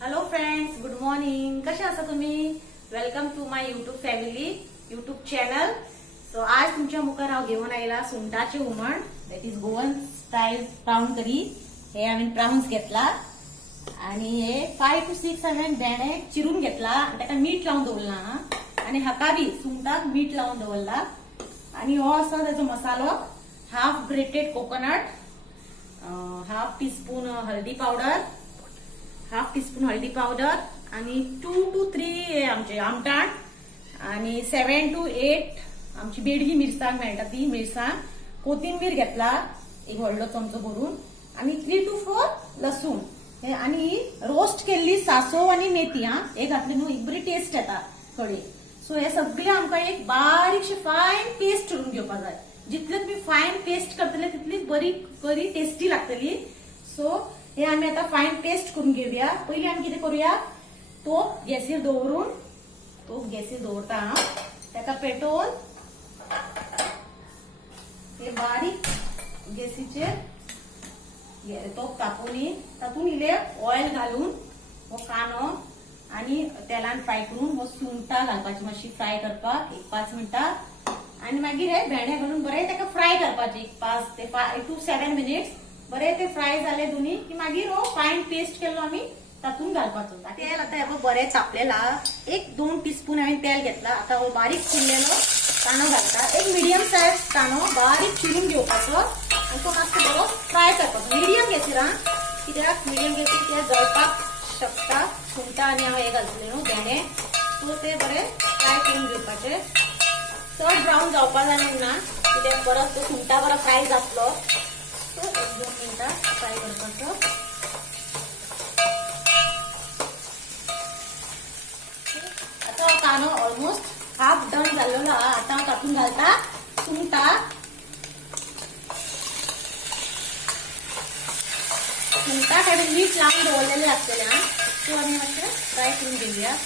Hello friends, good morning. कसे आसा तुम्ही? Welcome to my YouTube family YouTube channel. So आज तुमच्या मुखार हांव घेऊन आयला सुंगटाचे हुमण, that is Goan style prawn curry. हे हांवें प्राऊन्स घेतला आणि हे 5 to 6 हांवें भेंडे चिरून घेतला आणि ताका मीठ लावून दवरला. आणि हाका बी सुंगटाक मीठ लावून दवरला. आणि हो आसा ताजो मसालो. Half grated coconut, half teaspoon हळदी पावडर, हाफ टीस्पून हळदी पावडर आणि 2 to 3 आमचे आमटाण आणि 7 to 8 आमची बेडगी मिरसांग मेळटा ती मिरसांग. कोथिंबीर घेतला एक व्हडलो चमचो भरून आणि 3 to 4 लसूण हे आणि रोस्ट केल्ली सासव आणि मेथी हे घातली न्हू एक बरी टेस्ट येता कडी. सो हे सगळे आमकां एक बारीकशी फायन पेस्ट करून घेवपाक जाय. जितले तुम्ही फायन पेस्ट करतले तितली बरी टेस्टी लागतली. सो हे आम्ही आता फाईन पेस्ट करून घेऊया. पहिले आम्ही किती करूया, तो गॅसीर दवरून दवरता ताका पेटोवन हे बारीक गॅसीचेर तोप तापोवन तातून इले ऑयल घालून हो कांदो आणि तेलान फ्राय करून हो सुंगटां घालपाची मातशी फ्राय करपाक एक 5 मिनटां. आणि मागीर हे भेंडे घालून बरे ताका फ्राय करपाचे एक 5 to 7 मिनिट्स. बरे ते फ्राय झाले दोन्ही की मागीर हो फाईन पेस्ट केलो आम्ही तातून घालपाचो. तेल आता हे बरे चापलेला. 1-2 टीस्पून हांवें तेल घेतला. आता हो बारीक चिरलेलो कांदो घालता. एक मिडियम सायज कांदो बारीक चिरून घेवपाचो आणि तो मातसो बरो फ्राय करपाचो मिडियम गॅसीर. कित्याक मिडियम गॅसीर ते जळपाक शकता सुंगटां आनी हांव हे घालतले न्हू भेंडे. सो ते बरे फ्राय करून घेवपाचे. चड ब्राऊन जावपा जाय ना कित्याक परत तो सुंगटां बरो फ्राय जातलो. 1-2 मिनिटां फ्राय करपाचो. आता कांदो ऑलमोस्ट हाफ डन जाल्लो आहा. आता हांव तातून घालता सुंगटां. सुंगटां हांवें मीठ लावून दवरलेले आसतले सो आमी मातशें फ्राय करून घेवया.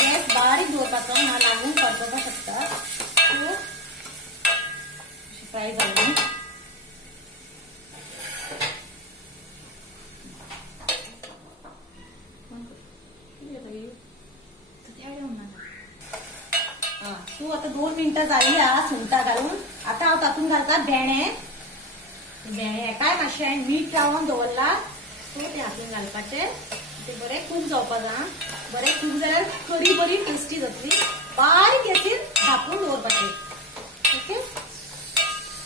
गॅस बारीक दवरपाचो ना लागून करपाक शकता. सो फ्राय जाली. सो आता 2 मिनिटां जाली सुंगटां घालून. आता हांव तातून घालता भेंडे. काय मातशें हांवें मीठ लावून दवरला सो ते हातून घालपाचे. ते बरे कूक जावपाक जाय. बरे कूक जाल्यार कडी बरी टेस्टी जातली. बारीक गॅसीर धापून दवरपाचे. ओके.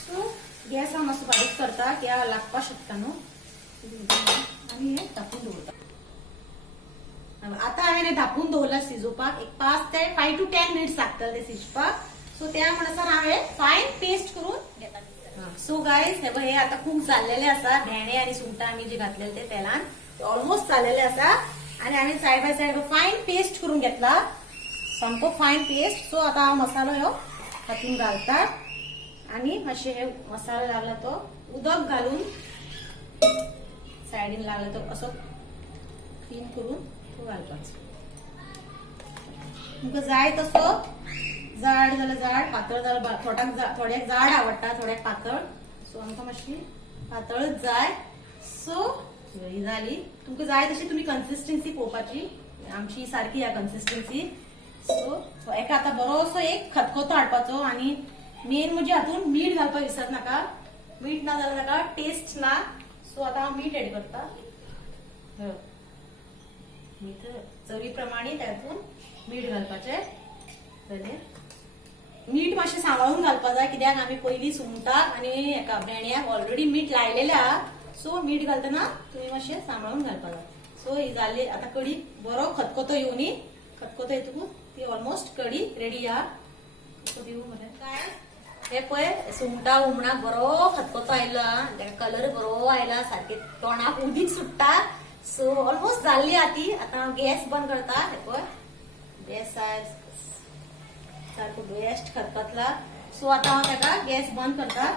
सो गॅस हांव मातसो बारीक करता कित्याक लागपाक शकता न्हू आनी हे धापून दवरता. आता हांवें धापून दवरला शिजोवपाक एक 5 to 10 मिनिट्स लागतले ते शिजपाक. सो त्या म्हणसर हांवें फायन पेस्ट करून घेता. सो गायज हे आता खूप जाल्लेले आसा. भेंडे आणि सुंगटां आमी जे घातलेले ते तेलान ते ऑलमोस्ट जाल्लेले आसा. आणि आम्ही साइड बाय साइड फायन पेस्ट करून घेतला सामको फायन पेस्ट. सो आता हांव मसालो ह्यो हातून घालता आणि मातशें हे मसालो लागला तो उदक घालून सायडीन लागला तो असो क्लीन करून तो घालपाचो. तुमकां जाय तसो जाड जाल्यार जाड, पातळ जाल्यार थोड्याक जाड आवडटा थोड्याक पातळ. सो आमकां मातशी पातळच जाय. सो ही जाली. तुमकां जाय तशी तुम्ही कन्सिस्टन्सी पळोवपाची. आमची सारकी ह्या कन्सिस्टन्सी. सो एका आता बरोसो एक खतखतो हाडपाचो आणि मेन म्हणजे हातून मीठ घालपाक विसर नाका. मीठ ना जाल्यार ताका टेस्ट ना. सो आता हांव मीठ एड करता. मीठ चवी प्रमाणे तातून मीठ घालपाचें. मीठ मातशें सांबाळून घालपाक जाय कित्याक आमी पयलीं सुंगटाक आनी हेका भेंड्याक ऑलरेडी मीठ लायलेलें आहा. सो मीठ घालतना तुम्ही मातशें सांबाळून घालपाक जाय. सो ही जाली. आता कडी बरो खतखतो येवनी. खतखतो येतकूच ती ऑलमोस्ट कडी रेडी आहा. काय हे पळय सुंगटां हुमणाक बरो खतखतो आयलो आहा. ताका कलर बरो आयला. सारखे तोंडाक उदीक सुट्टा. सो ऑलमोस्ट जाल्ली आहा ती. आता हांव गॅस बंद करता. हे पळय गॅस सारको बेस्ट खतखतला. सो आता हांव ताका गॅस बंद करता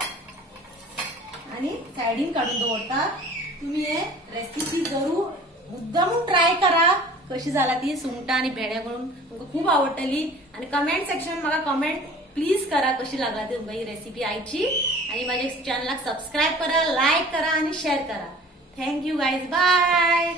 आणि सायडीन काढून दवरता. तुम्ही हे रेसिपी जरूर मुद्दामून ट्राय करा. कशी जाला ती सुंगटां आणि भेंडे करून तुमकां खूप आवडटली. आणि कमेंट सेक्शन म्हाका कमेंट प्लीज करा कशी लागला ती रेसिपी आयची. आणि माझ्या चॅनलला सबस्क्राईब करा, लाईक करा आणि शेअर करा. Thank you guys, bye.